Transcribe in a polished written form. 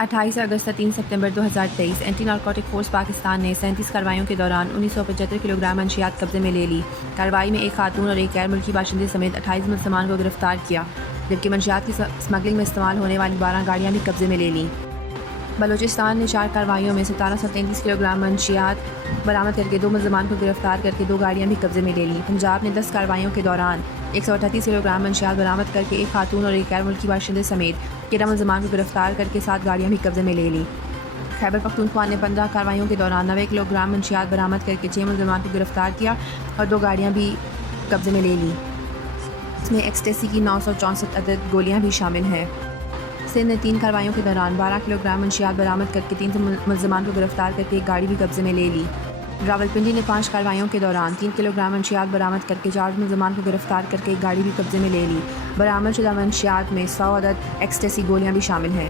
28 اگست سے 3 ستمبر 2023 anti narcotic force Pakistan نے 37 کارروائیوں کے دوران 1975 کلو گرام منشیات قبضے میں لے لی۔ کارروائی میں ایک خاتون اور ایک غیر ملکی باشندے سمیت 28 ملزمان کو گرفتار کیا، جبکہ منشیات کی اسمگلنگ میں استعمال ہونے والی 12 گاڑیاں بھی قبضے میں لے لیں۔ بلوچستان نے 4 کارروائیوں میں 1733 کلو گرام منشیات برآمد کر کے 2 ملزمان کو گرفتار کر کے 2 گاڑیاں بھی قبضے میں لے لیں۔ پنجاب نے 10 کارروائیوں کے دوران 138 کلو گرام منشیات برآمد کر کے ایک خاتون اور ایک غیر ملکی باشندے سمیت 13 ملزمان کو گرفتار کر کے 7 گاڑیاں بھی قبضے میں لے لیں۔ خیبر پختونخوا نے 15 کارروائیوں کے دوران 90 کلو گرام منشیات برآمد کر کے 6 ملزمان کو گرفتار کیا اور 2 گاڑیاں بھی قبضے میں لے لیں۔ اس میں ایکسٹیسی کی 964 عدد گولیاں بھی شامل ہیں۔ سندھ نے 3 کارروائیوں کے دوران 12 کلو گرام منشیات برآمد کر کے 3 ملزمان کو گرفتار کر کے ایک گاڑی بھی قبضے میں لے لی۔ راولپنڈی نے 5 کارروائیوں کے دوران 3 کلو گرام منشیات برآمد کر کے 4 ملزمان کو گرفتار کر کے ایک گاڑی بھی قبضے میں لے لی۔ برآمد شدہ منشیات میں 100 عدد ایکسٹیسی گولیاں بھی شامل ہیں۔